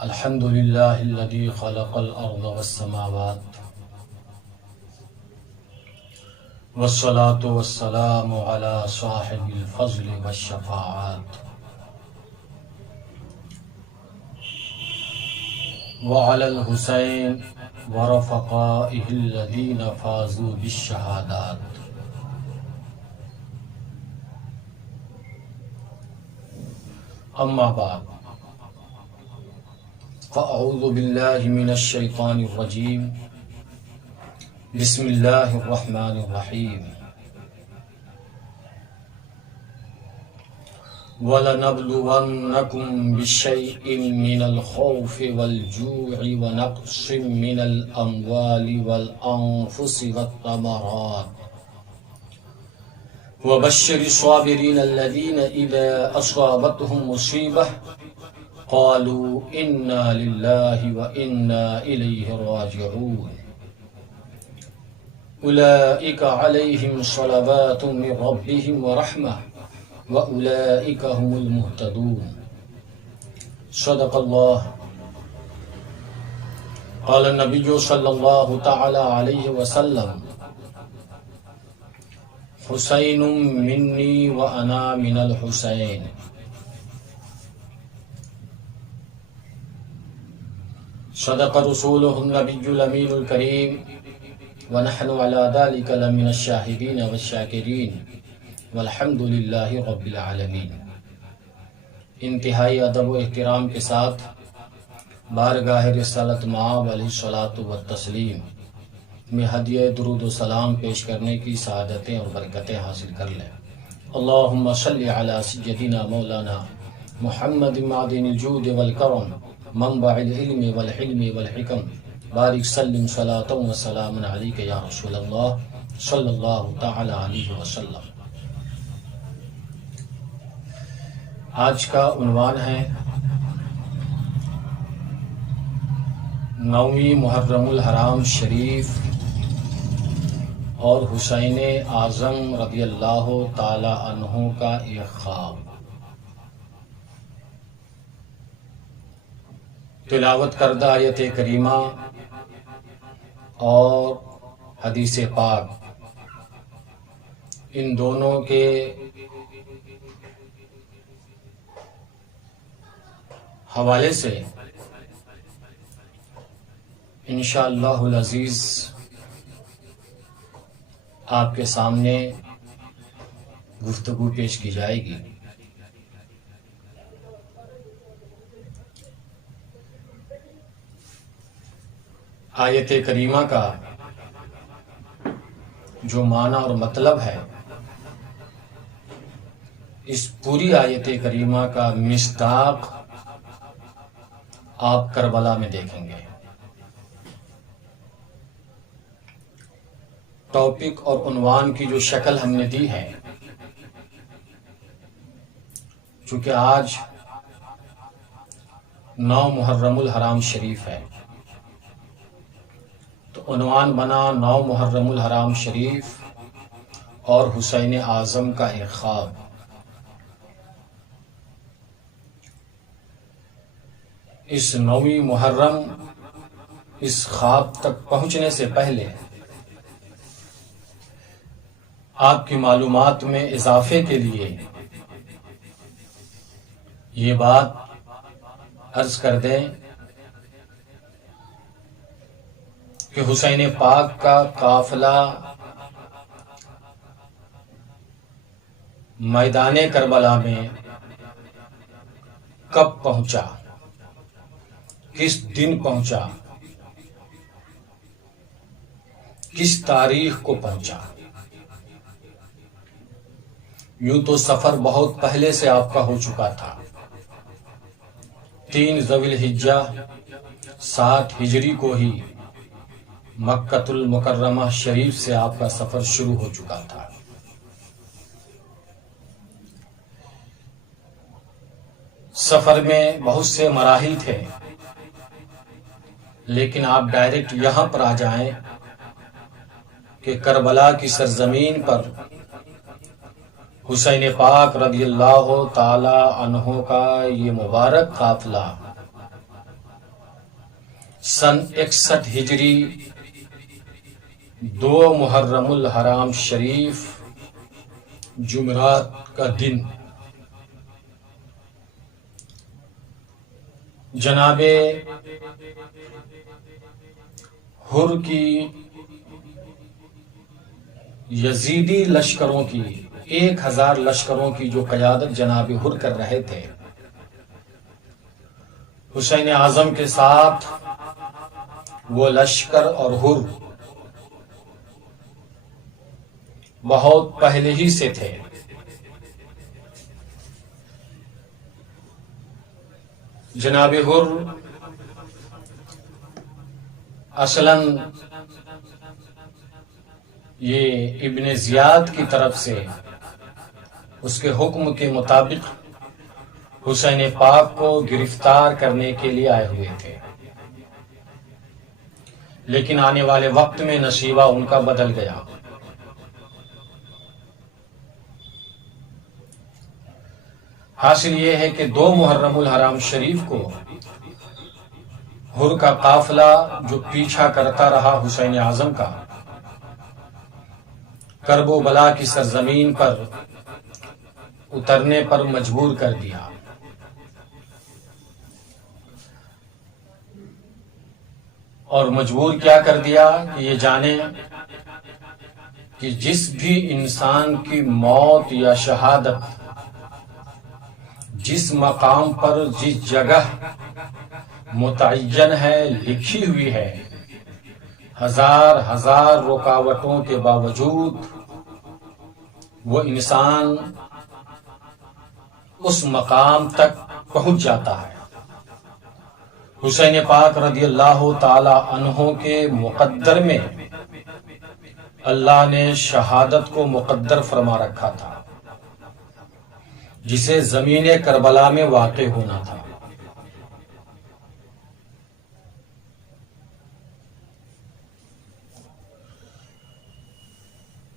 الحمد لله الذي خلق الأرض والسماوات والصلاة والسلام على صاحب الفضل والشفاعات وعلى الحسين ورفقائه الذين فازوا بالشهادات. أما بعد فأعوذ بالله من الشيطان الرجيم. بسم الله الرحمن الرحيم. وَلَنَبْلُوَنَّكُمْ بِشَيْءٍ مِّنَ الْخَوْفِ وَالْجُوعِ وَنَقْصٍ مِّنَ الْأَمْوَالِ وَالْأَنفُسِ وَالثَّمَرَاتِ وَبَشِّرِ الصَّابِرِينَ الَّذِينَ إِذَا أَصَابَتْهُم مُّصِيبَةٌ قَالُوا إِنَّا لِلَّهِ وَإِنَّا إِلَيْهِ رَاجِعُونَ أُولَٰئِكَ عَلَيْهِمْ صَلَوَاتٌ مِّن رَّبِّهِمْ وَرَحْمَةٌ وَأُولَٰئِكَ هُمُ الْمُهْتَدُونَ. صدق اللہ. قال النبی صلی اللہ تعالی علیہ وسلم: حسین منی وأنا من الحسین. صدق رسولہ النبی الامین الکریم ونحن علی ذلک لمن الشاہدین والشاکرین والحمد للہ رب العالمین. انتہائی ادب و احترام کے ساتھ بارگاہ رسالت مآب علیہ الصلاۃ والتسلیم میں ہدیہ درود و سلام پیش کرنے کی سعادتیں اور برکتیں حاصل کر لیں. اللہم صلی علی سیدنا مولانا محمد معدن الجود والکرم منبع العلم والحلم والحکم بارک سلم صلاۃ و سلام علیک یا رسول اللہ صلی اللہ تعالی علیہ وسلم. آج کا عنوان ہے 9ویں محرم الحرام شریف اور حسین اعظم رضی اللہ تعالی عنہ کا ایک خواب. تلاوت کردہ آیت کریمہ اور حدیث پاک ان دونوں کے حوالے سے انشاءاللہ العزیز آپ کے سامنے گفتگو پیش کی جائے گی. آیت کریمہ کا جو معنی اور مطلب ہے اس پوری آیت کریمہ کا مصداق آپ کربلا میں دیکھیں گے. ٹاپک اور عنوان کی جو شکل ہم نے دی ہے، چونکہ آج 9 محرم الحرام شریف ہے تو عنوان بنا 9 محرم الحرام شریف اور حسین اعظم کا ایک خواب. اس 9ویں محرم اس خواب تک پہنچنے سے پہلے آپ کی معلومات میں اضافے کے لیے یہ بات عرض کر دیں کہ حسین پاک کا قافلہ میدان کربلا میں کب پہنچا، کس دن پہنچا، کس تاریخ کو پہنچا. یوں تو سفر بہت پہلے سے آپ کا ہو چکا تھا. 3 ذوی الحجہ 7 ہجری کو ہی مکۃ المکرمہ شریف سے آپ کا سفر شروع ہو چکا تھا. سفر میں بہت سے مراحل تھے، لیکن آپ ڈائریکٹ یہاں پر آ جائیں کہ کربلا کی سرزمین پر حسین پاک رضی اللہ تعالی عنہ کا یہ مبارک قافلہ سن 61 ہجری 2 محرم الحرام شریف جمعرات کا دن جناب حر کی یزیدی لشکروں کی 1000 لشکروں کی جو قیادت جناب حر کر رہے تھے، حسین اعظم کے ساتھ وہ لشکر اور حر بہت پہلے ہی سے تھے۔ جناب حر اصلاً یہ ابن زیاد کی طرف سے اس کے حکم کے مطابق حسین پاک کو گرفتار کرنے کے لیے آئے ہوئے تھے، لیکن آنے والے وقت میں نصیبہ ان کا بدل گیا۔ حاصل یہ ہے کہ 2 محرم الحرام شریف کو حر کا قافلہ جو پیچھا کرتا رہا حسین اعظم کا، کرب و بلا کی سرزمین پر اترنے پر مجبور کر دیا۔ اور مجبور کیا کر دیا کہ یہ جانیں کہ جس بھی انسان کی موت یا شہادت جس مقام پر جس جگہ متعین ہے، لکھی ہوئی ہے، ہزار رکاوٹوں کے باوجود وہ انسان اس مقام تک پہنچ جاتا ہے۔ حسین پاک رضی اللہ تعالی عنہ کے مقدر میں اللہ نے شہادت کو مقدر فرما رکھا تھا، جسے زمین کربلا میں واقع ہونا تھا۔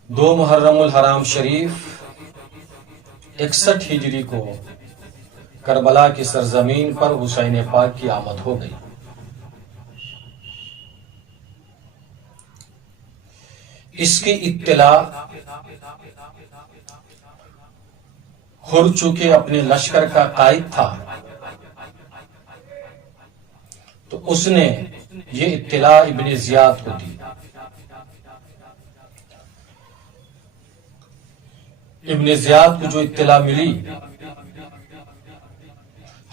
دو محرم الحرام شریف 61 ہجری کو کربلا کی سرزمین پر حسین پاک کی آمد ہو گئی۔ اس کی اطلاع حر چونکہ اپنے لشکر کا قائد تھا، تو اس نے یہ اطلاع ابن زیاد کو دی۔ ابن زیاد کو جو اطلاع ملی،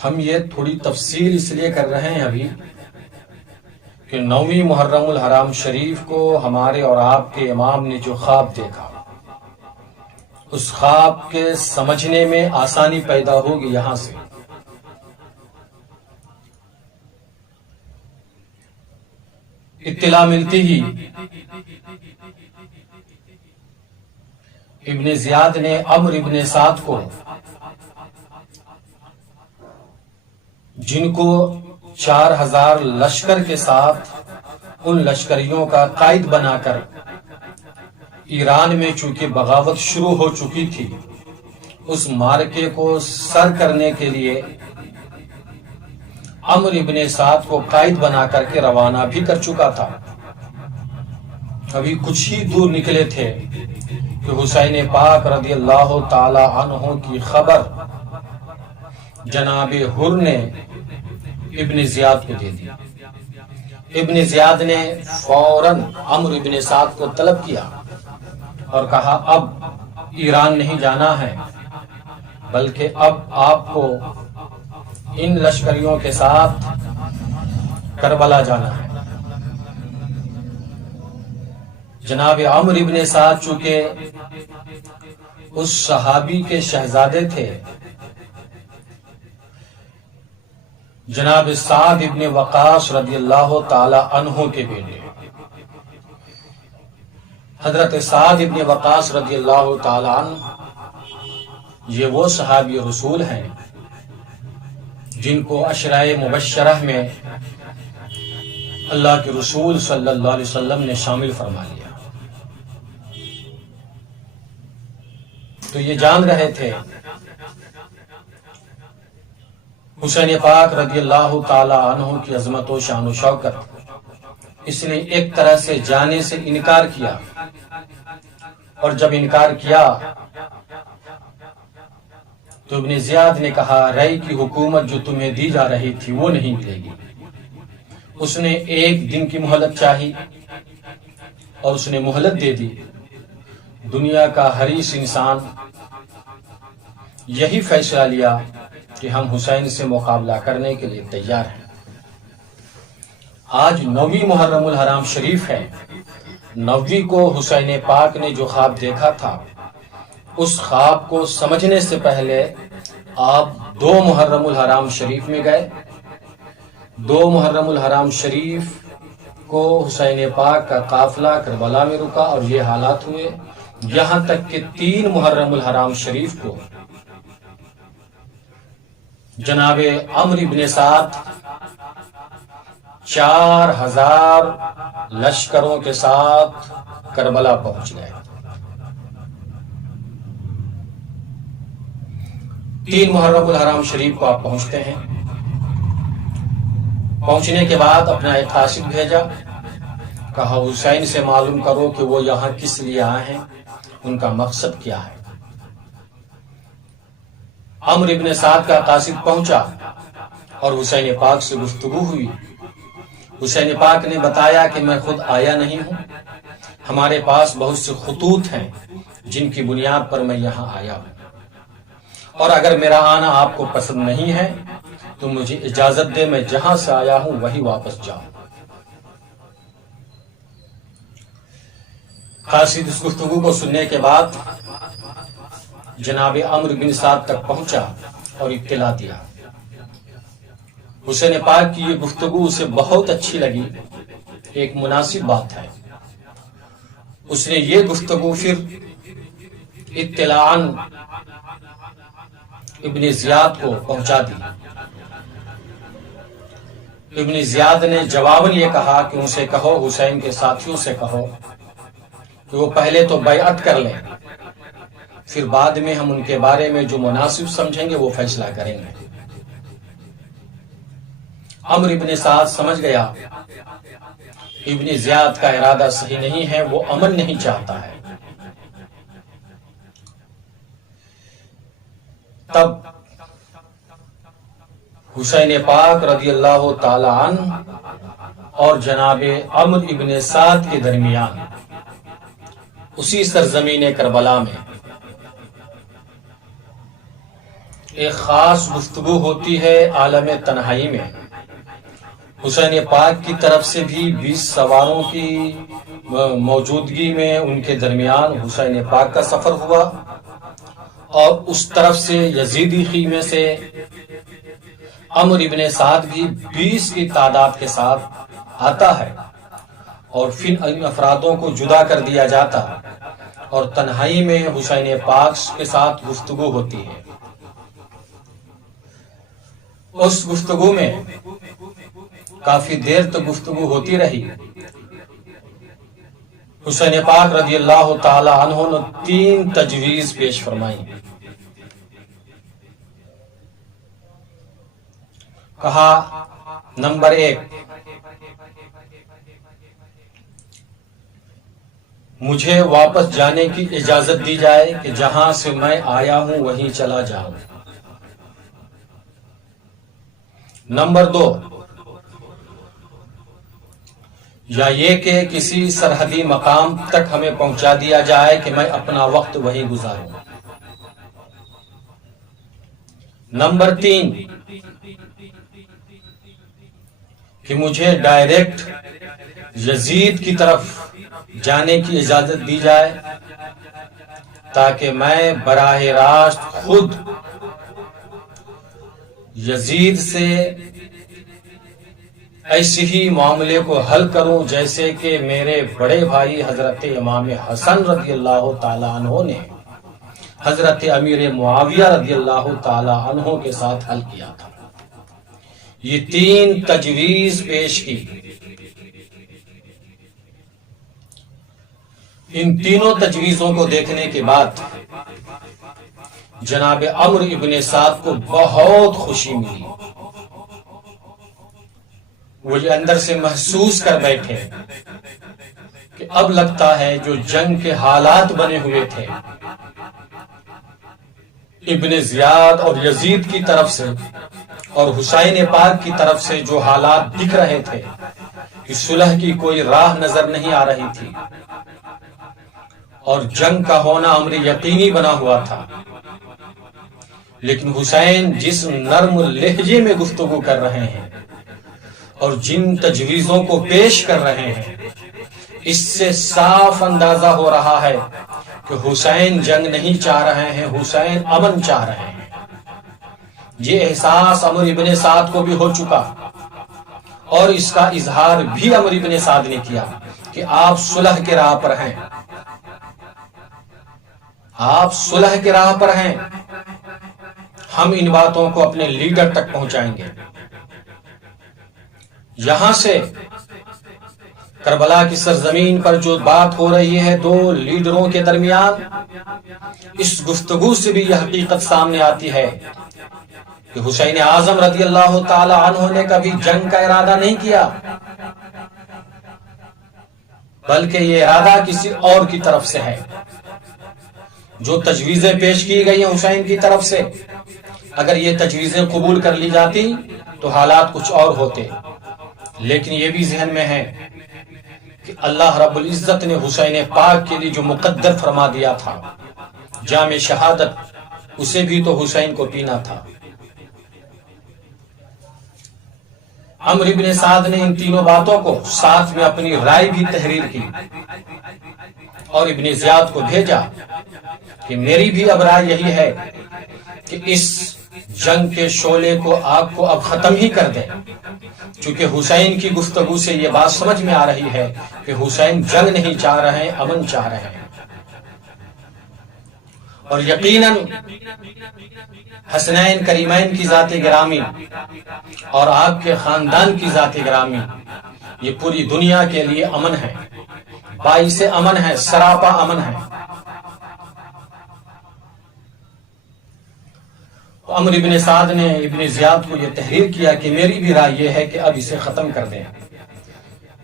ہم یہ تھوڑی تفصیل اس لیے کر رہے ہیں ابھی کہ 9 محرم الحرام شریف کو ہمارے اور آپ کے امام نے جو خواب دیکھا، اس خواب کے سمجھنے میں آسانی پیدا ہوگی۔ یہاں سے اطلاع ملتی ہی ابن زیاد نے عمرو ابن سعد کو، جن کو 4000 لشکر کے ساتھ ان لشکریوں کا قائد بنا کر ایران میں چونکہ بغاوت شروع ہو چکی تھی، اس مارکے کو سر کرنے کے لیے عمرو ابن سعد کو قائد بنا کر کے روانہ بھی کر چکا تھا۔ ابھی کچھ ہی دور نکلے تھے کہ حسین پاک رضی اللہ تعالی عنہ کی خبر جناب حر نے ابن زیاد کو دے دی۔ ابن زیاد نے فوراً عمرو ابن سعد کو طلب کیا اور کہا اب ایران نہیں جانا ہے، بلکہ اب آپ کو ان لشکریوں کے ساتھ کربلا جانا ہے۔ جناب عمرو ابن سعد چونکہ اس صحابی کے شہزادے تھے، جناب سعد ابن وقاص رضی اللہ تعالی عنہ کے بیٹے، حضرت سعد ابن وقاص رضی اللہ تعالی عنہ یہ وہ صحابی رسول ہیں جن کو عشرۂ مبشرہ میں اللہ کے رسول صلی اللہ علیہ وسلم نے شامل فرما لیا۔ تو یہ جان رہے تھے حسین پاک رضی اللہ تعالی عنہ کی عظمت و شان و شوکت، اس نے ایک طرح سے جانے سے انکار کیا، اور جب انکار کیا تو ابن زیاد نے کہا رئی کی حکومت جو تمہیں دی جا رہی تھی وہ نہیں ملے گی۔ اس نے ایک دن کی مہلت چاہی اور اس نے مہلت دے دی۔ دنیا کا حریص انسان یہی فیصلہ لیا کہ ہم حسین سے مقابلہ کرنے کے لیے تیار ہیں۔ آج 9ویں محرم الحرام شریف ہے۔ 9ویں کو حسین پاک نے جو خواب دیکھا تھا، اس خواب کو سمجھنے سے پہلے آپ 2 محرم الحرام شریف میں گئے۔ 2 محرم الحرام شریف کو حسین پاک کا قافلہ کربلا میں رکا اور یہ حالات ہوئے، یہاں تک کہ 3 محرم الحرام شریف کو جناب عمرو بن سعد 4000 لشکروں کے ساتھ کربلا پہنچ گئے۔ 3 محرم الحرام شریف کو آپ پہنچتے ہیں۔ پہنچنے کے بعد اپنا ایک قاصد بھیجا، کہا حسین سے معلوم کرو کہ وہ یہاں کس لیے آئے ہیں، ان کا مقصد کیا ہے۔ عمرو بن سعد کا قاصد پہنچا اور حسین پاک سے گفتگو ہوئی۔ حسین پاک نے بتایا کہ میں خود آیا نہیں ہوں، ہمارے پاس بہت سے خطوط ہیں جن کی بنیاد پر میں یہاں آیا ہوں، اور اگر میرا آنا آپ کو پسند نہیں ہے تو مجھے اجازت دے، میں جہاں سے آیا ہوں وہی واپس جاؤں۔ قاصد اس گفتگو کو سننے کے بعد جناب عمرو بن سعد تک پہنچا اور اطلاع دیا۔ حسین پاک کی یہ گفتگو اسے بہت اچھی لگی، ایک مناسب بات ہے۔ اس نے یہ گفتگو پھر اطلاعاً ابن زیاد کو پہنچا دی۔ ابن زیاد نے جواباً یہ کہا کہ اسے کہو، حسین کے ساتھیوں سے کہو کہ وہ پہلے تو بیعت کر لیں، پھر بعد میں ہم ان کے بارے میں جو مناسب سمجھیں گے وہ فیصلہ کریں گے۔ عمرو بن سعد سمجھ گیا ابن زیاد کا ارادہ صحیح نہیں ہے، وہ امن نہیں چاہتا ہے۔ تب حسین پاک رضی اللہ تعالی عنہ اور جناب عمرو بن سعد کے درمیان اسی سرزمین کربلا میں ایک خاص گفتگو ہوتی ہے عالم تنہائی میں۔ حسین پاک کی طرف سے بھی 20 سواروں کی موجودگی میں ان کے درمیان حسین پاک کا سفر ہوا، اور اس طرف سے یزیدی خیمے سے عمرو بن سعد بھی 20 کی تعداد کے ساتھ آتا ہے، اور پھر ان افرادوں کو جدا کر دیا جاتا اور تنہائی میں حسین پاک کے ساتھ گفتگو ہوتی ہے۔ اس گفتگو میں کافی دیر تک گفتگو ہوتی رہی۔ حسین پاک رضی اللہ تعالی عنہ نے 3 تجویز پیش فرمائی۔ کہا نمبر 1، مجھے واپس جانے کی اجازت دی جائے کہ جہاں سے میں آیا ہوں وہیں چلا جاؤں۔ نمبر 2، یا یہ کہ کسی سرحدی مقام تک ہمیں پہنچا دیا جائے کہ میں اپنا وقت وہیں گزاروں۔ نمبر 3، کہ مجھے ڈائریکٹ یزید کی طرف جانے کی اجازت دی جائے تاکہ میں براہ راست خود یزید سے ایسے ہی معاملے کو حل کروں جیسے کہ میرے بڑے بھائی حضرت امام حسن رضی اللہ تعالی عنہ نے حضرت امیر معاویہ رضی اللہ تعالی عنہ کے ساتھ حل کیا تھا۔ یہ 3 تجویز پیش کی۔ ان تینوں تجویزوں کو دیکھنے کے بعد جناب عمرو ابن سعد کو بہت خوشی ملی. وہ یہ اندر سے محسوس کر بیٹھے کہ اب لگتا ہے جو جنگ کے حالات بنے ہوئے تھے ابن زیاد اور یزید کی طرف سے اور حسین پاک کی طرف سے جو حالات دکھ رہے تھے کہ صلح کی کوئی راہ نظر نہیں آ رہی تھی اور جنگ کا ہونا امر یقینی بنا ہوا تھا. لیکن حسین جس نرم لہجے میں گفتگو کر رہے ہیں اور جن تجویزوں کو پیش کر رہے ہیں اس سے صاف اندازہ ہو رہا ہے کہ حسین جنگ نہیں چاہ رہے ہیں، حسین امن چاہ رہے ہیں. یہ احساس عمرو ابن سعد کو بھی ہو چکا اور اس کا اظہار بھی عمرو ابن سعد نے کیا کہ آپ صلح کے راہ پر ہیں، آپ صلح کے راہ پر ہیں، ہم ان باتوں کو اپنے لیڈر تک پہنچائیں گے. یہاں سے کربلا کی سرزمین پر جو بات ہو رہی ہے دو لیڈروں کے درمیان، اس گفتگو سے بھی یہ حقیقت سامنے آتی ہے کہ حسین اعظم رضی اللہ تعالی عنہ نے کبھی جنگ کا ارادہ نہیں کیا، بلکہ یہ ارادہ کسی اور کی طرف سے ہے. جو تجویزیں پیش کی گئی ہیں حسین کی طرف سے، اگر یہ تجویزیں قبول کر لی جاتی تو حالات کچھ اور ہوتے. لیکن یہ بھی ذہن میں ہے کہ اللہ رب العزت نے حسین پاک کے لیے جو مقدر فرما دیا تھا جام شہادت، اسے بھی تو حسین کو پینا تھا. عمرو ابن سعد نے ان تینوں باتوں کو ساتھ میں اپنی رائے بھی تحریر کی اور ابن زیاد کو بھیجا کہ میری بھی اب رائے یہی ہے کہ اس جنگ کے شعلے کو آپ کو اب ختم ہی کر دیں، چونکہ حسین کی گفتگو سے یہ بات سمجھ میں آ رہی ہے کہ حسین جنگ نہیں چاہ رہے ہیں، امن چاہ رہے ہیں. اور یقیناً حسنین کریمین کی ذات گرامی اور آپ کے خاندان کی ذات گرامی یہ پوری دنیا کے لیے امن ہے، باعث امن ہے، سراپا امن ہے. عمرو ابن سعد نے ابن زیاد کو یہ تحریر کیا کہ میری بھی رائے یہ ہے کہ اب اسے ختم کر دیں.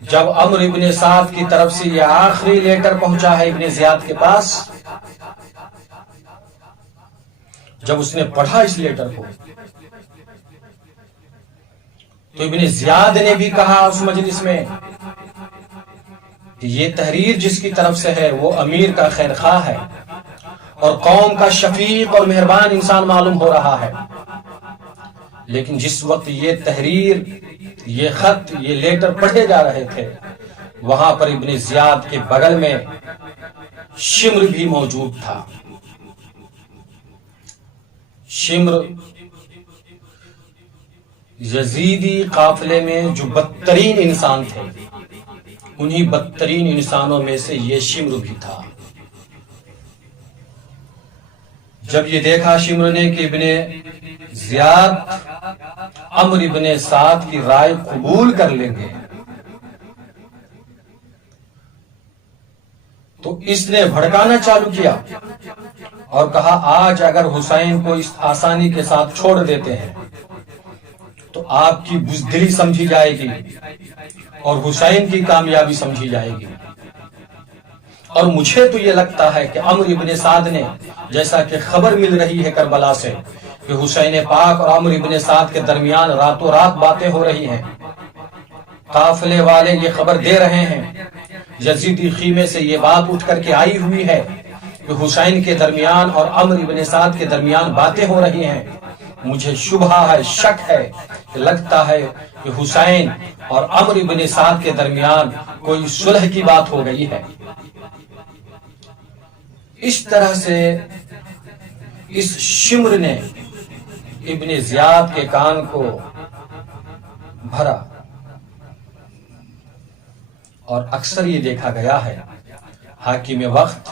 جب عمرو ابن سعد کی طرف سے یہ آخری لیٹر پہنچا ہے ابن زیاد کے پاس، جب اس نے پڑھا اس لیٹر کو تو ابن زیاد نے بھی کہا اس مجلس میں کہ یہ تحریر جس کی طرف سے ہے وہ امیر کا خیر خواہ ہے اور قوم کا شفیق اور مہربان انسان معلوم ہو رہا ہے. لیکن جس وقت یہ تحریر، یہ خط، یہ لیٹر پڑھے جا رہے تھے وہاں پر ابن زیاد کے بغل میں شمر بھی موجود تھا. شمر یزیدی قافلے میں جو بدترین انسان تھے انہی بدترین انسانوں میں سے یہ شمر بھی تھا. جب یہ دیکھا شمر نے کہ ابن زیاد عمرو ابن سعد کی رائے قبول کر لیں گے تو اس نے بھڑکانا چالو کیا اور کہا آج اگر حسین کو اس آسانی کے ساتھ چھوڑ دیتے ہیں تو آپ کی بزدلی سمجھی جائے گی اور حسین کی کامیابی سمجھی جائے گی. اور مجھے تو یہ لگتا ہے کہ عمرو ابن سعد نے، جیسا کہ خبر مل رہی ہے کربلا سے کہ حسین پاک اور عمرو ابن سعد کے درمیان راتوں رات باتیں ہو رہی ہیں، قافلے والے یہ خبر دے رہے ہیں، یزیدی خیمے سے یہ بات اٹھ کر کے آئی ہوئی ہے کہ حسین کے درمیان اور عمرو ابن سعد کے درمیان باتیں ہو رہی ہیں. مجھے شبہ ہے، شک ہے کہ لگتا ہے کہ حسین اور عمرو ابن سعد کے درمیان کوئی صلح کی بات ہو گئی ہے. اس طرح سے اس شمر نے ابن زیاد کے کان کو بھرا. اور اکثر یہ دیکھا گیا ہے حاکم وقت،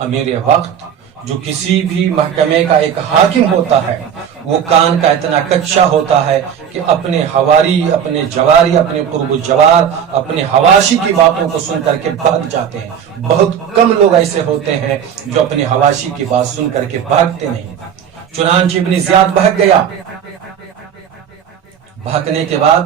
امیر وقت جو کسی بھی محکمے کا ایک حاکم ہوتا ہے وہ کان کا اتنا کچا ہوتا ہے کہ اپنے حواری، اپنے جواری، اپنے قرب و جوار، اپنے حواشی کی باتوں کو سن کر کے بھاگ جاتے ہیں۔ بہت کم لوگ ایسے ہوتے ہیں جو اپنے حواشی کی بات سن کر کے بھاگتے نہیں۔ چنانچہ ابن زیاد بھاگ گیا۔ بھاگنے کے بعد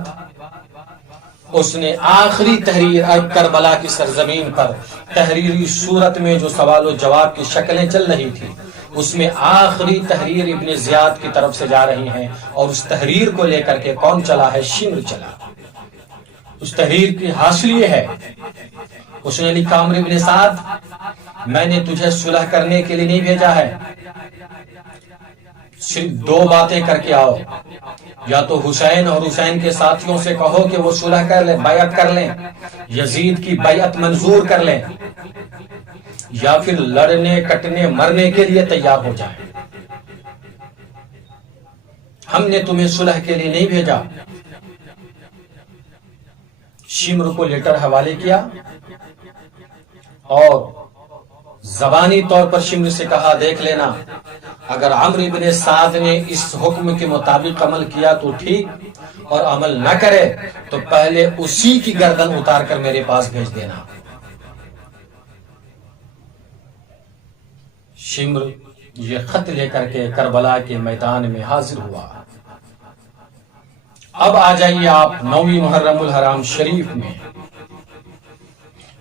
اس نے آخری تحریر کربلا کی سرزمین پر تحریری صورت میں جو سوال و جواب کی شکلیں چل رہی تھی، اس میں آخری تحریر ابن زیاد کی طرف سے جا رہی ہیں، اور اس تحریر کو لے کر کے کون چلا ہے؟ شمر چلا۔ اس تحریر کی حاصل یہ ہے، اس نے لکھا عمرو ابن سعد، میں نے تجھے صلح کرنے کے لیے نہیں بھیجا ہے، صرف دو باتیں کر کے آؤ، یا تو حسین اور حسین کے ساتھیوں سے کہو کہ وہ صلح کر لیں، بیعت کر لیں، یزید کی بیعت منظور کر لیں، یا پھر لڑنے کٹنے مرنے کے لیے تیار ہو جائیں۔ ہم نے تمہیں صلح کے لیے نہیں بھیجا۔ شمر کو لیٹر حوالے کیا اور زبانی طور پر شمر سے کہا، دیکھ لینا، اگر عمرو بن سعد نے اس حکم کے مطابق عمل کیا تو ٹھیک، اور عمل نہ کرے تو پہلے اسی کی گردن اتار کر میرے پاس بھیج دینا۔ شمر یہ خط لے کر کے کربلا کے میدان میں حاضر ہوا۔ اب آ جائیے آپ 9 محرم الحرام شریف میں۔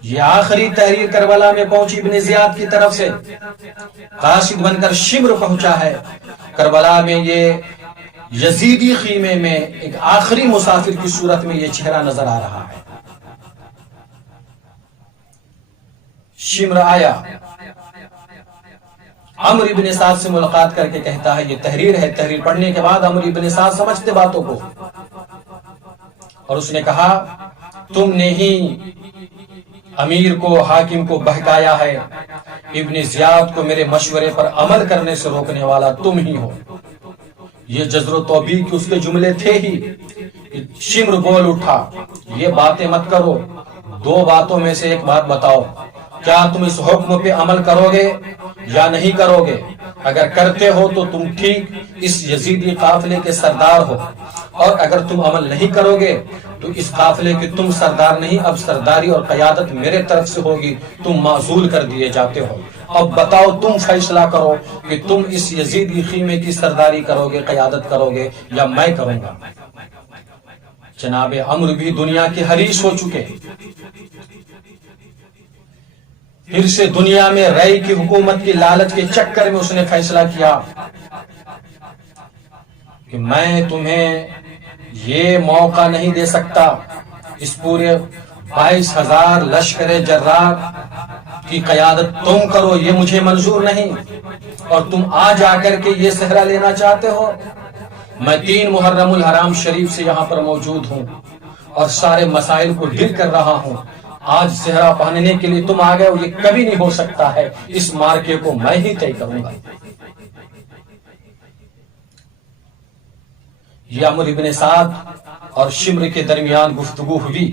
یہ آخری تحریر کربلا میں پہنچی ابن زیاد کی طرف سے، قاصد بن کر شمر پہنچا ہے کربلا میں۔ یہ یزیدی خیمے میں ایک آخری مسافر کی صورت میں یہ چہرہ نظر آ رہا ہے۔ شمر آیا، عمرو ابن سعد سے ملاقات کر کے کہتا ہے یہ تحریر ہے۔ تحریر پڑھنے کے بعد عمرو ابن سعد سمجھتے باتوں کو، اور اس نے کہا، تم نے ہی امیر کو، حاکم کو بہکایا ہے، ابن زیاد کو میرے مشورے پر عمل کرنے سے روکنے والا تم ہی ہو۔ یہ جزر و توبیخ کے اس کے جملے تھے ہی۔ شمر بول اٹھا، یہ باتیں مت کرو، دو باتوں میں سے ایک بات بتاؤ، کیا تم اس حکم پہ عمل کرو گے یا نہیں کرو گے؟ اگر کرتے ہو تو تم ٹھیک اس یزیدی قافلے کے سردار ہو، اور اگر تم عمل نہیں کرو گے تو اس قافلے کے تم سردار نہیں، اب سرداری اور قیادت میرے طرف سے ہوگی، تم معزول کر دیے جاتے ہو۔ اب بتاؤ، تم فیصلہ کرو کہ تم اس یزیدی خیمے کی سرداری کرو گے، قیادت کرو گے، یا میں کروں گا۔ جناب عمرو بھی دنیا کے حریص ہو چکے، پھر سے دنیا میں رائے کی حکومت کی لالچ کے چکر میں اس نے فیصلہ کیا کہ میں تمہیں یہ موقع نہیں دے سکتا، اس پورے 22,000 لشکر جرار کی قیادت تم کرو، یہ مجھے منظور نہیں، اور تم آ جا کر کے یہ صحرا لینا چاہتے ہو۔ میں 3 محرم الحرام شریف سے یہاں پر موجود ہوں اور سارے مسائل کو ڈیل کر رہا ہوں، آج صحرا پہننے کے لیے تم آ گئے ہو، یہ کبھی نہیں ہو سکتا ہے، اس مارکے کو میں ہی طے کروں گا۔ یہ عمرو ابن سعد اور شمر کے درمیان گفتگو ہوئی،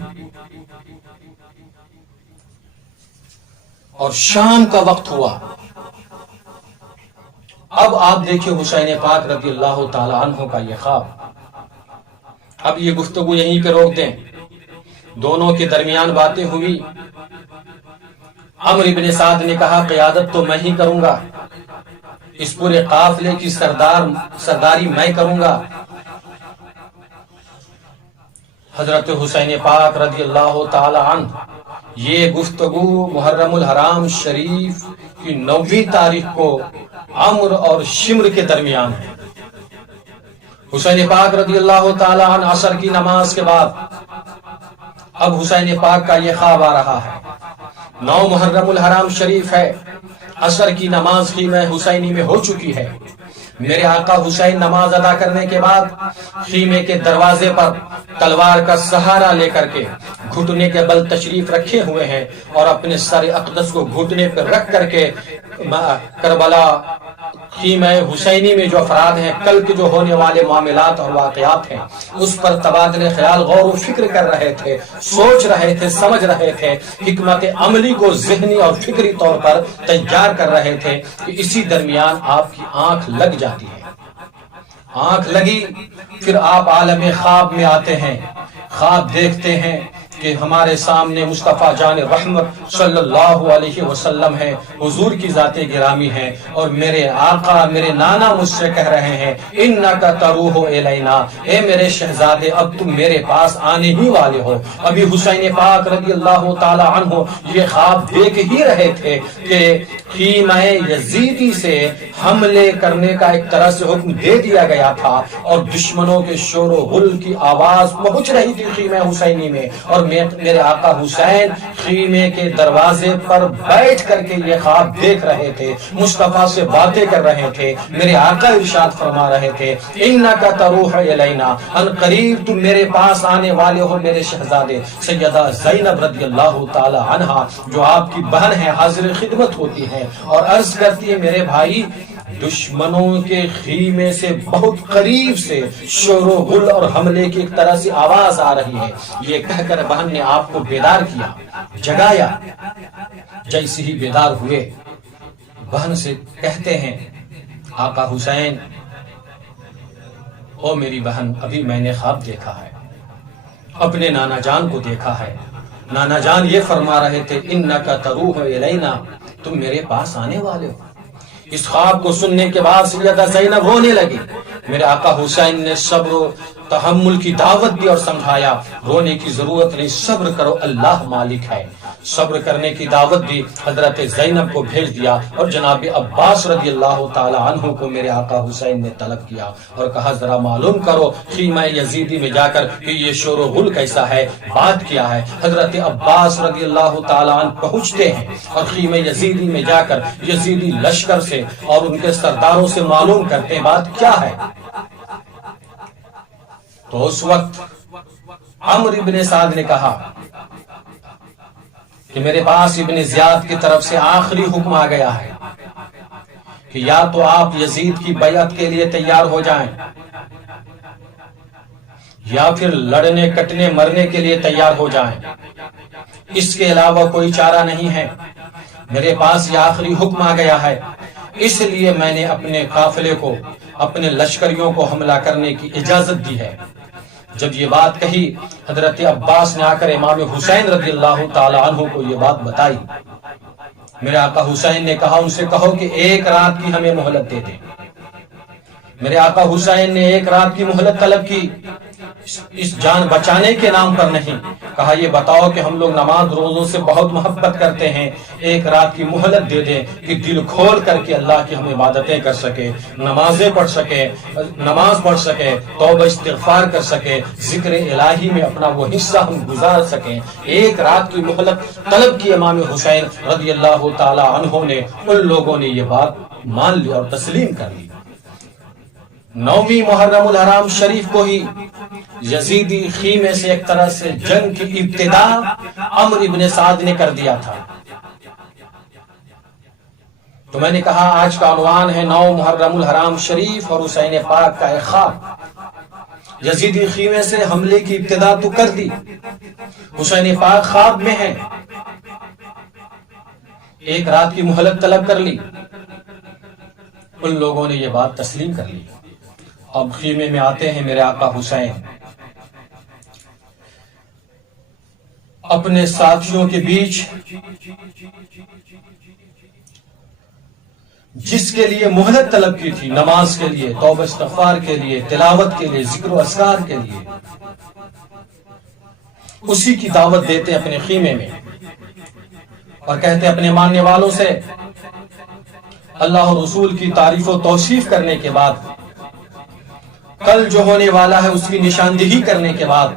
اور شام کا وقت ہوا۔ اب آپ دیکھیں حسین پاک رضی اللہ تعالی عنہ کا یہ خواب۔ اب یہ گفتگو یہیں پہ روک دیں، دونوں کے درمیان باتیں ہوئی۔ عمرو ابن سعد نے کہا، قیادت تو میں ہی کروں گا، اس پورے قافلے کی سرداری میں کروں گا۔ حضرت حسین پاک رضی اللہ تعالی عنہ، یہ گفتگو محرم الحرام شریف کی 9 تاریخ کو عمرو اور شمر کے درمیان ہے۔ حسین پاک رضی اللہ تعالی عنہ عصر کی نماز کے بعد اب حسین پاک کا یہ خواب آ رہا ہے۔ 9 محرم الحرام شریف ہے، عصر کی نماز خیمہ حسینی میں ہو چکی ہے۔ میرے آقا حسین نماز ادا کرنے کے بعد خیمے کے دروازے پر تلوار کا سہارا لے کر کے گھٹنے کے بل تشریف رکھے ہوئے ہیں اور اپنے سر اقدس کو گھٹنے پر رکھ کر کے کربلا خیمہ حسینی میں جو افراد ہیں، کل کے جو ہونے والے معاملات اور واقعات ہیں، اس پر تبادلہ خیال غور و فکر کر رہے تھے، سوچ رہے تھے، سمجھ رہے تھے، حکمت عملی کو ذہنی اور فکری طور پر تیار کر رہے تھے کہ اسی درمیان آپ کی آنکھ لگ جاتی ہے۔ آنکھ لگی، پھر آپ عالم خواب میں آتے ہیں، خواب دیکھتے ہیں کہ ہمارے سامنے مصطفیٰ جان رحمت صلی اللہ علیہ وسلم ہے، حضور کی ذات گرامی ہے، اور میرے آقا میرے نانا مجھ سے کہہ رہے ہیں انکا تروح الینا، اے میرے شہزادے اب تم میرے پاس آنے ہی والے ہو۔ ابھی حسین پاک رضی اللہ تعالی عنہ یہ خواب دیکھ ہی رہے تھے کہ خیمہ یزیدی سے حملے کرنے کا ایک طرح سے حکم دے دیا گیا تھا، اور دشمنوں کے شور و غل کی آواز پہنچ رہی تھی خیمہ حسینی میں، اور میرے آقا حسین خیمے کے دروازے پر بیٹھ کر کے یہ خواب دیکھ رہے تھے، مصطفیٰ سے باتیں کر رہے تھے۔ میرے آقا ارشاد فرما رہے تھے انکا تروح الینا، ان قریب تم میرے پاس آنے والے ہو میرے شہزادے۔ سیدہ زینب رضی اللہ تعالی عنہا جو آپ کی بہن ہے حاضر خدمت ہوتی ہے اور عرض کرتی ہے میرے بھائی دشمنوں کے خیمے سے بہت قریب سے شور و غل اور حملے کی ایک طرح سے آواز آ رہی ہے۔ یہ کہہ کر بہن نے آپ کو بیدار کیا، جگایا۔ جیسے ہی بیدار ہوئے بہن سے کہتے ہیں آقا حسین، او میری بہن ابھی میں نے خواب دیکھا ہے، اپنے نانا جان کو دیکھا ہے۔ نانا جان یہ فرما رہے تھے انکا تروح الینا، تم میرے پاس آنے والے ہو۔ اس خواب کو سننے کے بعد سیدہ زینب رونے لگی۔ میرے آقا حسین نے صبر و تحمل کی دعوت دی اور سمجھایا رونے کی ضرورت نہیں، صبر کرو اللہ مالک ہے۔ صبر کرنے کی دعوت دی، حضرت زینب کو بھیج دیا اور جناب عباس رضی اللہ تعالی عنہ کو میرے آقا حسین نے طلب کیا اور کہا ذرا معلوم کرو خیمہ یزیدی میں جا کر کہ یہ شور و غل کیسا ہے، بات کیا ہے۔ حضرت عباس رضی اللہ تعالی عنہ پہنچتے ہیں اور خیمہ یزیدی میں جا کر یزیدی لشکر سے اور ان کے سرداروں سے معلوم کرتے ہیں بات کیا ہے۔ تو اس وقت عمرو ابن سعد نے کہا کہ میرے پاس ابن زیاد کی طرف سے آخری حکم آ گیا ہے کہ یا تو آپ یزید کی بیعت کے لیے تیار ہو جائیں یا پھر لڑنے کٹنے مرنے کے لیے تیار ہو جائیں، اس کے علاوہ کوئی چارہ نہیں ہے۔ میرے پاس یہ آخری حکم آ گیا ہے، اس لیے میں نے اپنے قافلے کو اپنے لشکریوں کو حملہ کرنے کی اجازت دی ہے۔ جب یہ بات کہی حضرت عباس نے آ کر امام حسین رضی اللہ تعالی عنہ کو یہ بات بتائی۔ میرے آقا حسین نے کہا ان سے کہو کہ ایک رات کی ہمیں مہلت دے دیں۔ میرے آقا حسین نے ایک رات کی مہلت طلب کی، اس جان بچانے کے نام پر نہیں، کہا یہ بتاؤ کہ ہم لوگ نماز روزوں سے بہت محبت کرتے ہیں، ایک رات کی مہلت دے دیں کہ دل کھول کر کے اللہ کی ہم عبادتیں کر سکے، نمازیں پڑھ سکے، نماز پڑھ سکے، توبہ استغفار کر سکے، ذکر الہی میں اپنا وہ حصہ ہم گزار سکیں۔ ایک رات کی مہلت طلب کی امام حسین رضی اللہ تعالی عنہ نے، ان لوگوں نے یہ بات مان لی اور تسلیم کر لی۔ 9ویں محرم الحرام شریف کو ہی یزیدی خیمے سے ایک طرح سے جنگ کی ابتدا عمرو ابن سعد نے کر دیا تھا۔ تو میں نے کہا آج کا عنوان ہے 9 محرم الحرام شریف اور حسین پاک کا ایک خواب۔ یزیدی خیمے سے حملے کی ابتدا تو کر دی، حسین پاک خواب میں ہیں، ایک رات کی مہلت طلب کر لی، ان لوگوں نے یہ بات تسلیم کر لی۔ اب خیمے میں آتے ہیں میرے آقا حسین، اپنے ساتھیوں کے بیچ جس کے لیے مہلت طلب کی تھی، نماز کے لیے، توبہ استغفار کے لیے، تلاوت کے لیے، ذکر و اذکار کے لیے، اسی کی دعوت دیتے اپنے خیمے میں اور کہتے اپنے ماننے والوں سے اللہ اور رسول کی تعریف و توصیف کرنے کے بعد، کل جو ہونے والا ہے اس کی نشاندہی کرنے کے بعد،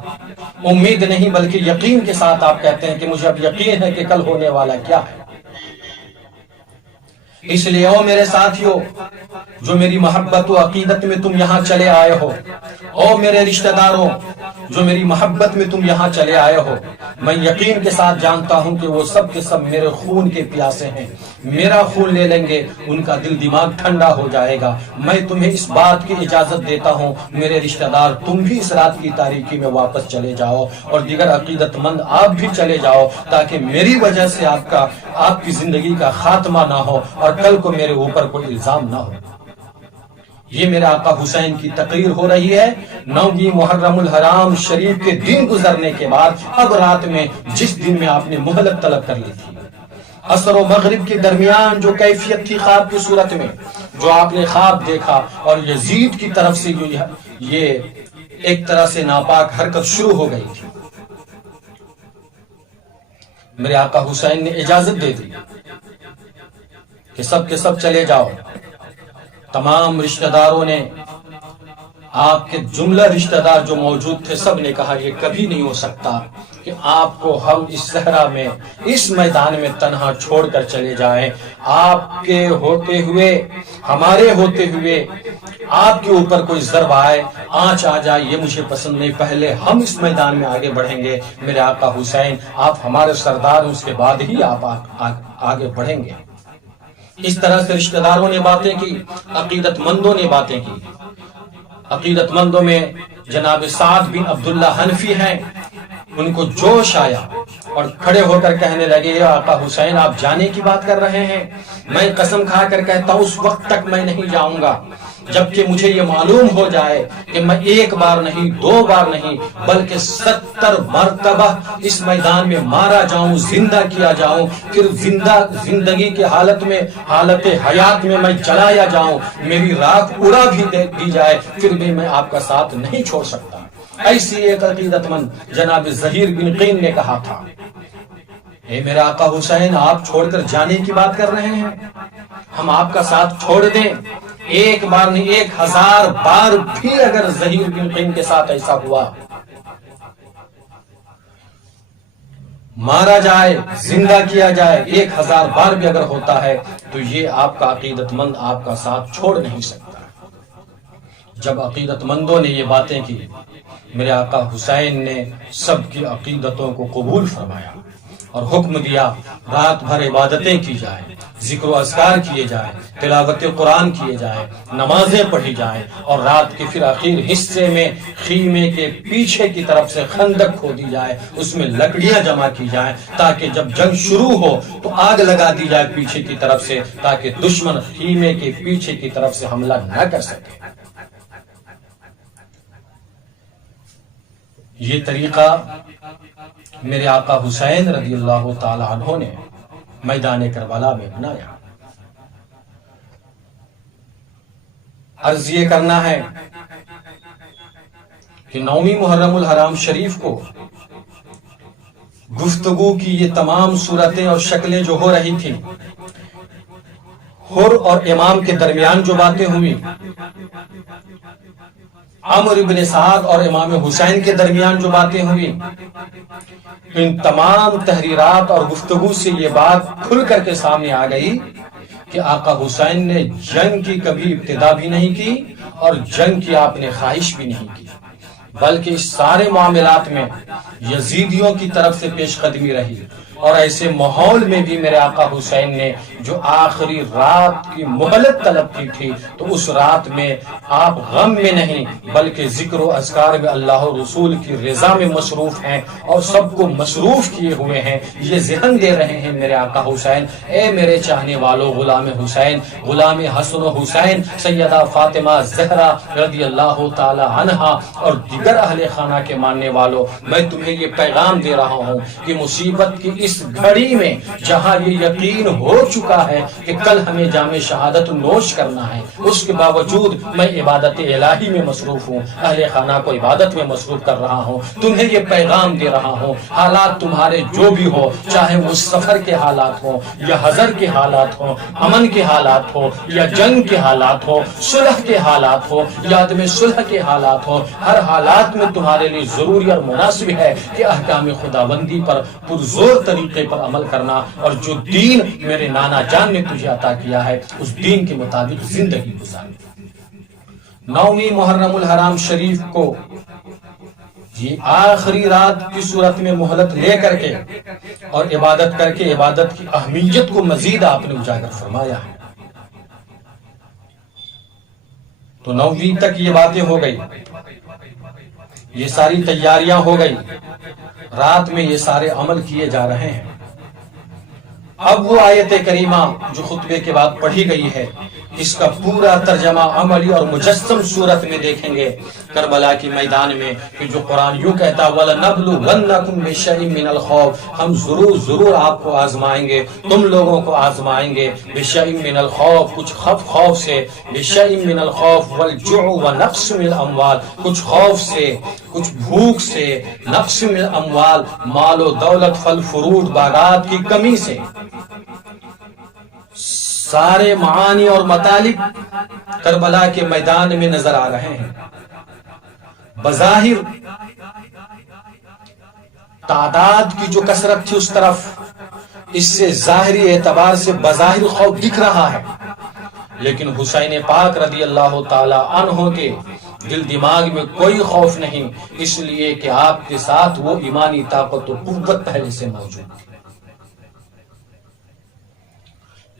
امید نہیں بلکہ یقین کے ساتھ آپ کہتے ہیں کہ مجھے اب یقین ہے کہ کل ہونے والا کیا ہے۔ اس لیے او میرے ساتھیوں جو میری محبت و عقیدت میں تم یہاں چلے آئے ہو، او میرے رشتہ داروں جو میری محبت میں تم یہاں چلے آئے ہو، میں یقین کے ساتھ جانتا ہوں کہ وہ سب کے سب میرے خون کے پیاسے ہیں، میرا خون لے لیں گے، ان کا دل دماغ ٹھنڈا ہو جائے گا۔ میں تمہیں اس بات کی اجازت دیتا ہوں میرے رشتہ دار، تم بھی اس رات کی تاریکی میں واپس چلے جاؤ اور دیگر عقیدت مند آپ بھی چلے جاؤ، تاکہ میری وجہ سے آپ کی زندگی کا خاتمہ نہ ہو اور کل کو میرے اوپر کوئی الزام نہ ہو۔ یہ میرے آقا حسین کی تقریر ہو رہی ہے 9ویں محرم الحرام شریف کے دن گزرنے کے بعد، اب رات میں جس دن میں آپ نے مہلت طلب کر لی تھی، عصر و مغرب کے درمیان جو کیفیت تھی خواب کی صورت میں، جو آپ نے خواب دیکھا اور یزید کی طرف سے جو یہ ایک طرح سے ناپاک حرکت شروع ہو گئی تھی، میرے آقا حسین نے اجازت دے دی کہ سب کے سب چلے جاؤ۔ تمام رشتہ داروں نے، آپ کے جملہ رشتہ دار جو موجود تھے، سب نے کہا یہ کبھی نہیں ہو سکتا کہ آپ کو ہم اس صحرا میں، اس میدان میں تنہا چھوڑ کر چلے جائیں، آپ کے ہوتے ہوئے، ہمارے ہوتے ہوئے آپ کے اوپر کوئی ضرب آئے، آنچ آ جائے، یہ مجھے پسند نہیں، پہلے ہم اس میدان میں آگے بڑھیں گے۔ میرے آقا حسین آپ ہمارے سردار، اس کے بعد ہی آپ آگے بڑھیں گے۔ اس طرح سے رشتہ داروں نے باتیں کی، عقیدت مندوں نے باتیں کی۔ عقیدت مندوں میں جناب سعد بن عبداللہ حنفی ہیں، ان کو جوش آیا اور کھڑے ہو کر کہنے لگے، آقا حسین آپ جانے کی بات کر رہے ہیں؟ میں قسم کھا کر کہتا ہوں اس وقت تک میں نہیں جاؤں گا جبکہ مجھے یہ معلوم ہو جائے کہ میں ایک بار نہیں، 2 بار نہیں، بلکہ 70 مرتبہ اس میدان میں مارا جاؤں، زندہ کیا جاؤں، پھر زندگی کے حالت میں، حالت حیات میں جلایا جاؤں، میری راکھ اڑا بھی دی جائے، پھر بھی میں آپ کا ساتھ نہیں چھوڑ سکتا۔ ایسی ایک عقیدت مند جناب زہیر بن قین نے کہا تھا، اے میرے آقا حسین آپ چھوڑ کر جانے کی بات کر رہے ہیں، ہم آپ کا ساتھ چھوڑ دیں، ایک بار نہیں 1000 بار بھی اگر زہیر بن قین کے ساتھ ایسا ہوا، مارا جائے، زندہ کیا جائے، 1000 بار بھی اگر ہوتا ہے تو یہ آپ کا عقیدت مند آپ کا ساتھ چھوڑ نہیں سکتا۔ جب عقیدت مندوں نے یہ باتیں کی، میرے آقا حسین نے سب کی عقیدتوں کو قبول فرمایا اور حکم دیا رات بھر عبادتیں کی جائیں، ذکر و اذکار کیے جائیں، تلاوت قرآن کیے جائیں، نمازیں پڑھی جائیں، اور رات کے پھر آخر حصے میں خیمے کے پیچھے کی طرف سے خندق کھودی جائے، اس میں لکڑیاں جمع کی جائیں تاکہ جب جنگ شروع ہو تو آگ لگا دی جائے پیچھے کی طرف سے، تاکہ دشمن خیمے کے پیچھے کی طرف سے حملہ نہ کر سکے۔ یہ طریقہ میرے آقا حسین رضی اللہ تعالی عنہ نے میدان کربلا میں بنایا۔ عرض یہ کرنا ہے کہ 9ویں محرم الحرام شریف کو گفتگو کی یہ تمام صورتیں اور شکلیں جو ہو رہی تھیں، حر اور امام کے درمیان جو باتیں ہوئی، عمرو بن سعد اور امام حسین کے درمیان جو باتیں ہوئی، ان تمام تحریرات اور گفتگو سے یہ بات کھل کر کے سامنے آ گئی کہ آقا حسین نے جنگ کی کبھی ابتدا بھی نہیں کی اور جنگ کی آپ نے خواہش بھی نہیں کی، بلکہ اس سارے معاملات میں یزیدیوں کی طرف سے پیش قدمی رہی۔ اور ایسے ماحول میں بھی میرے آقا حسین نے جو آخری رات کی مہلت طلب کی تھی، تو اس رات میں آپ غم میں نہیں بلکہ ذکر و اذکار میں اللہ و رسول کی رضا میں مصروف ہیں اور سب کو مصروف کیے ہوئے ہیں۔ یہ ذہن دے رہے ہیں میرے آقا حسین، اے میرے چاہنے والوں، غلام حسین، غلام حسن و حسین، سیدہ فاطمہ زہرا رضی اللہ تعالی عنہا اور دیگر اہل خانہ کے ماننے والوں، میں تمہیں یہ پیغام دے رہا ہوں کہ مصیبت کی اس گھڑی میں جہاں یہ یقین ہو چکا ہے کہ کل ہمیں جام شہادت نوش کرنا ہے، اس کے باوجود میں عبادت الہی میں مصروف ہوں، اہل خانہ کو عبادت میں مصروف کر رہا ہوں، تمہیں یہ پیغام دے رہا ہوں، حالات تمہارے جو بھی ہو، چاہے وہ سفر کے حالات ہوں یا حضر کے حالات ہوں، امن کے حالات ہوں یا جنگ کے حالات ہوں، صلح کے حالات ہوں یا عدم صلح کے حالات ہوں، ہر حالات میں تمہارے لیے ضروری اور مناسب ہے کہ احکام خداوندی پر پرزور طریقے پر عمل کرنا اور جو دین میرے نانا جان نے تجھے عطا کیا ہے اس دین کے مطابق زندگی گزارنی۔ 9ویں محرم الحرام شریف کو یہ آخری رات کی صورت میں مہلت لے کر کے اور عبادت کر کے عبادت کی اہمیت کو مزید آپ نے اجاگر فرمایا ہے۔ تو 9ویں تک یہ باتیں ہو گئی، یہ ساری تیاریاں ہو گئی، رات میں یہ سارے عمل کیے جا رہے ہیں۔ اب وہ آیت کریمہ جو خطبے کے بعد پڑھی گئی ہے اس کا پورا ترجمہ عملی اور مجسم صورت میں دیکھیں گے کربلا کے میدان میں، کہ جو قرآن یوں کہتا وَلَنَبْلُوَنَّكُمْ بِشَيْءٍ مِّنَ الْخَوْفِ، ہم ضرور آپ کو آزمائیں گے، تم لوگوں کو آزمائیں گے، بِشَيْءٍ مِّنَ الْخَوْفِ، کچھ خوف سے، بِشَيْءٍ مِّنَ الْخَوْفِ وَالْجُوعِ وَنَقْصٍ مِّنَ الْأَمْوَالِ، کچھ خوف سے، کچھ بھوک سے، نقص من الاموال، مال و دولت، پھل فروٹ، باغات کی کمی سے، سارے معانی اور مطالب کربلا کے میدان میں نظر آ رہے ہیں۔ بظاہر تعداد کی جو کثرت تھی اس طرف، اس سے ظاہری اعتبار سے بظاہر خوف دکھ رہا ہے، لیکن حسین پاک رضی اللہ تعالی عنہ کے دل دماغ میں کوئی خوف نہیں، اس لیے کہ آپ کے ساتھ وہ ایمانی طاقت و قوت پہلے سے موجود تھی۔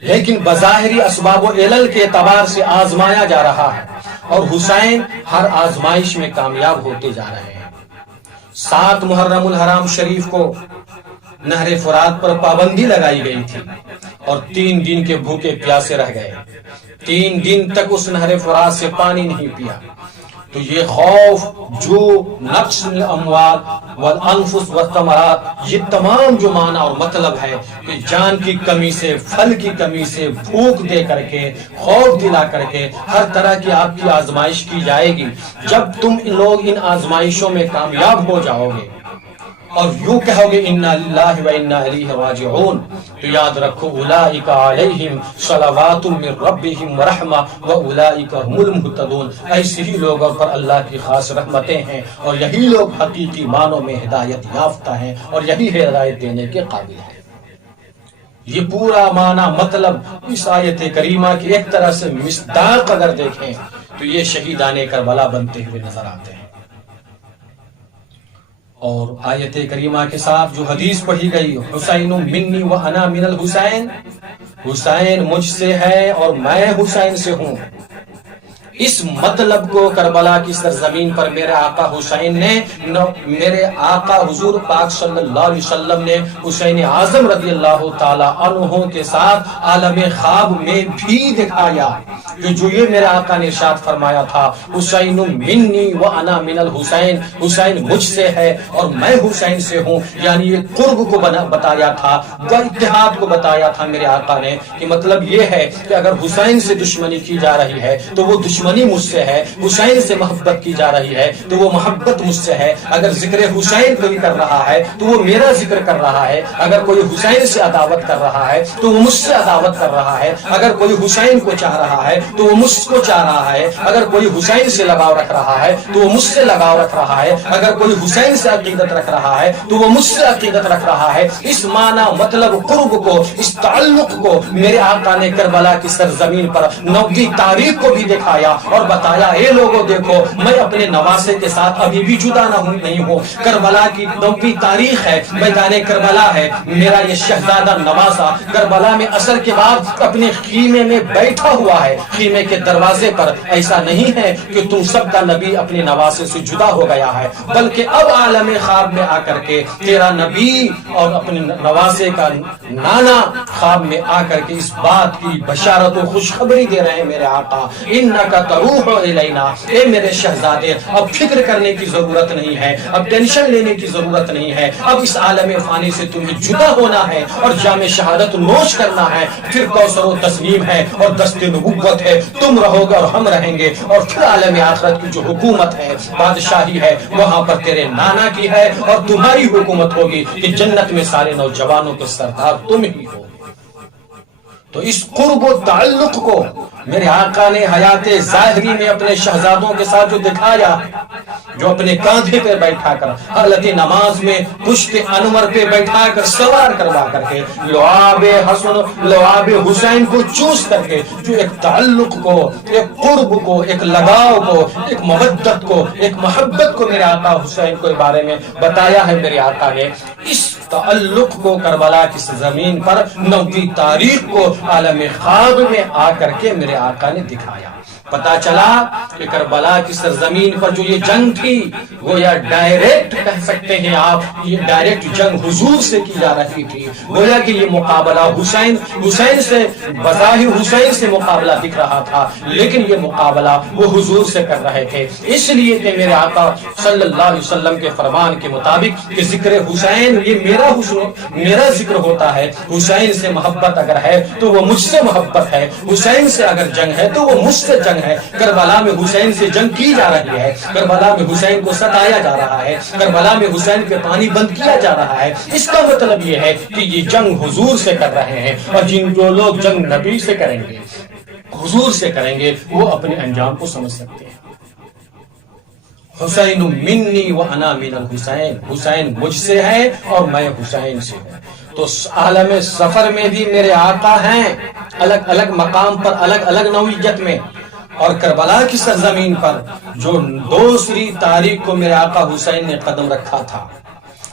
لیکن بظاہری اسباب و علل کے اعتبار سے آزمایا جا رہا ہے اور حسین ہر آزمائش میں کامیاب ہوتے جا رہے ہیں۔ 7 محرم الحرام شریف کو نہر فرات پر پابندی لگائی گئی تھی اور 3 دن کے بھوکے پیاسے رہ گئے، 3 دن تک اس نہر فرات سے پانی نہیں پیا۔ تو یہ خوف، جو نقص الاموال والانفس والثمرات، یہ تمام جو معنی اور مطلب ہے کہ جان کی کمی سے، پھل کی کمی سے، بھوک دے کر کے، خوف دلا کر کے ہر طرح کی آپ کی آزمائش کی جائے گی۔ جب تم لوگ ان آزمائشوں میں کامیاب ہو جاؤ گے اور یوں کہو گے انا للہ و انا الیہ راجعون، تو یاد رکھو اولئک علیہم صلوات من ربہم ورحمہ واولئک هم المہتدون، ایسے ہی لوگوں پر اللہ کی خاص رحمتیں ہیں اور یہی لوگ حقیقی معنوں میں ہدایت یافتہ ہیں اور یہی ہدایت دینے کے قابل ہیں۔ یہ پورا معنی مطلب اس آیت کریمہ کی ایک طرح سے مصداق اگر دیکھیں تو یہ شہیدان کربلا بنتے ہوئے نظر آتے ہیں۔ اور آیت کریمہ کے ساتھ جو حدیث پڑھی گئی، حسین منی و انا من الحسین، حسین مجھ سے ہے اور میں حسین سے ہوں، اس مطلب کو کربلا کی سرزمین پر میرے آقا حسین نے، میرے آقا حضور پاک صلی اللہ علیہ وسلم نے حسین اعظم رضی اللہ تعالی عنہ کے ساتھ عالم خواب میں بھی دکھایا، کہ جو یہ میرے آقا نے ارشاد فرمایا تھا حسین منی و انا من الحسین، حسین مجھ سے ہے اور میں حسین سے ہوں، یعنی یہ قرب کو بتایا تھا، وہ اتحاد کو بتایا تھا میرے آقا نے، کہ مطلب یہ ہے کہ اگر حسین سے دشمنی کی جا رہی ہے تو وہ دشمنی مجھ سے ہے، حسین سے محبت کی جا رہی ہے تو وہ محبت مجھ سے ہے، اگر ذکر حسین کوئی کر رہا ہے تو وہ میرا ذکر کر رہا ہے، اگر کوئی حسین سے عداوت کر رہا ہے تو وہ مجھ سے عداوت کر رہا ہے، اگر کوئی حسین کو چاہ رہا ہے تو وہ مجھ کو چاہ رہا ہے، اگر کوئی حسین سے لگاؤ رکھ رہا ہے تو وہ مجھ سے لگاؤ رکھ رہا ہے، اگر کوئی حسین سے عقیدت رکھ رہا ہے تو وہ مجھ سے عقیدت رکھ رہا ہے۔ اس معنی مطلب قرب کو، اس تعلق کو میرے آقا نے کربلا کی سرزمین پر 9ویں تاریخ کو بھی دکھایا اور بتایا اے لوگوں دیکھو میں اپنے نواسے کے ساتھ ابھی بھی جدا نہیں ہوں، کربلا کی 9ویں تاریخ ہے، میدان کربلا ہے، میرا یہ شہزادہ نواسا کربلا میں عصر کے بعد اپنے خیمے میں بیٹھا ہوا ہے، خیمے کے دروازے پر۔ ایسا نہیں ہے کہ تم سب کا نبی اپنے نواسے سے جدا ہو گیا ہے، بلکہ اب عالم خواب میں آ کر کے تیرا نبی اور اپنے نواسے کا نانا خواب میں آ کر کے اس بات کی بشارت و خوشخبری دے رہے ہیں میرے آقا، انکا تروح الینا، اے میرے شہزادے اب فکر کرنے کی ضرورت نہیں ہے، اب ٹینشن لینے کی ضرورت نہیں ہے، اب اس عالم فانی سے تمہیں جدا ہونا ہے اور جام شہادت نوش کرنا ہے، پھر کوثر و تسلیم ہے اور دست نبوت ہے، تم رہو گے اور ہم رہیں گے، اور پھر عالم آخرت کی جو حکومت ہے، بادشاہی ہے، وہاں پر تیرے نانا کی ہے اور تمہاری حکومت ہوگی کہ جنت میں سارے نوجوانوں کے سردار تم ہی ہو۔ تو اس قرب و تعلق کو میرے آقا نے حیات ظاہری میں اپنے شہزادوں کے ساتھ جو دکھایا، جو اپنے کاندھے پہ بیٹھا کر حالت نماز میں پشت انور پہ بیٹھا کر سوار کروا کر کے لعاب حسن لعاب حسین کو چوس کر کے جو ایک تعلق کو، ایک قرب کو، ایک لگاؤ کو، ایک مودت کو، ایک محبت کو میرے آقا حسین کے بارے میں بتایا ہے میرے آقا نے، اس تعلق کو کربلا کی زمین پر 9ویں تاریخ کو عالم خواب میں آ کر کے میرے آقا نے دکھایا۔ پتا چلا کہ کربلا کی سرزمین پر جو یہ جنگ تھی وہ یا ڈائریکٹ کہہ سکتے ہیں آپ، یہ ڈائریکٹ جنگ حضور سے کی جا رہی تھی، گویا کہ یہ مقابلہ حسین سے بظاہر حسین سے مقابلہ دکھ رہا تھا، لیکن یہ مقابلہ وہ حضور سے کر رہے تھے، اس لیے کہ میرے آقا صلی اللہ علیہ وسلم کے فرمان کے مطابق کہ ذکر حسین یہ میرا ذکر ہوتا ہے، حسین سے محبت اگر ہے تو وہ مجھ سے محبت ہے، حسین سے اگر جنگ ہے تو وہ مجھ سے جنگ ہے۔ کربلا میں حسین سے جنگ کی جا رہی ہے، کربلا میں حسین کو ستایا جا رہا ہے، کربلا میں حسین کے پانی بند کیا جا رہا ہے، اس کا مطلب یہ ہے کہ یہ جنگ حضور سے کر رہے ہیں، اور جو لوگ جنگ نبی سے کریں گے، حضور سے کریں گے، وہ اپنے انجام کو سمجھ سکتے ہیں۔ حسین منی و انا من الحسین، حسین مجھ سے ہے اور میں حسین سے ہوں۔ تو عالم سفر میں بھی میرے آقا ہیں، الگ الگ مقام پر، الگ الگ نوعیت میں، اور کربلا کی سرزمین پر جو 2 تاریخ کو میرے آقا حسین نے قدم رکھا تھا،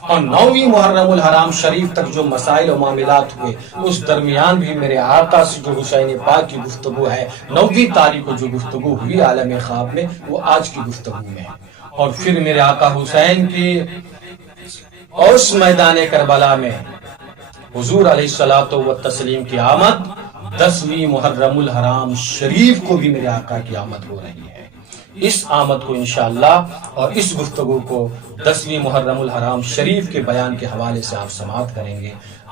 اور 9ویں محرم الحرام شریف تک جو مسائل و معاملات ہوئے، اس درمیان بھی میرے آقا سے جو حسین پاک کی گفتگو ہے، 9ویں تاریخ کو جو گفتگو ہوئی عالم خواب میں، وہ آج کی گفتگو میں ہے۔ اور پھر میرے آقا حسین کی اس میدان کربلا میں حضور علیہ الصلوۃ والتسلیم کی آمد 10ویں محرم الحرام شریف کو بھی میرے آقا کی آمد ہو رہی ہے۔ اس آمد کو انشاءاللہ اور اس گفتگو کو 10ویں محرم الحرام شریف کے بیان کے حوالے سے آپ سماعت کریں گے۔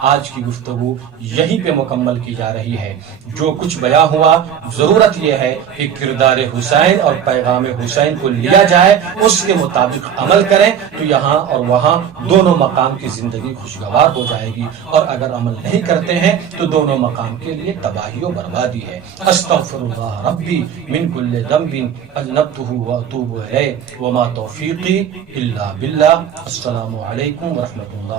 آج کی گفتگو یہیں پہ مکمل کی جا رہی ہے۔ جو کچھ بیان ہوا، ضرورت یہ ہے کہ کردار حسین اور پیغام حسین کو لیا جائے، اس کے مطابق عمل کریں تو یہاں اور وہاں دونوں مقام کی زندگی خوشگوار ہو جائے گی، اور اگر عمل نہیں کرتے ہیں تو دونوں مقام کے لیے تباہی و بربادی ہے۔ استغفر اللہ ربی من کل ذنب اذنبته واتوب الیہ وما توفیقی الا باللہ۔ السلام علیکم ورحمۃ اللہ۔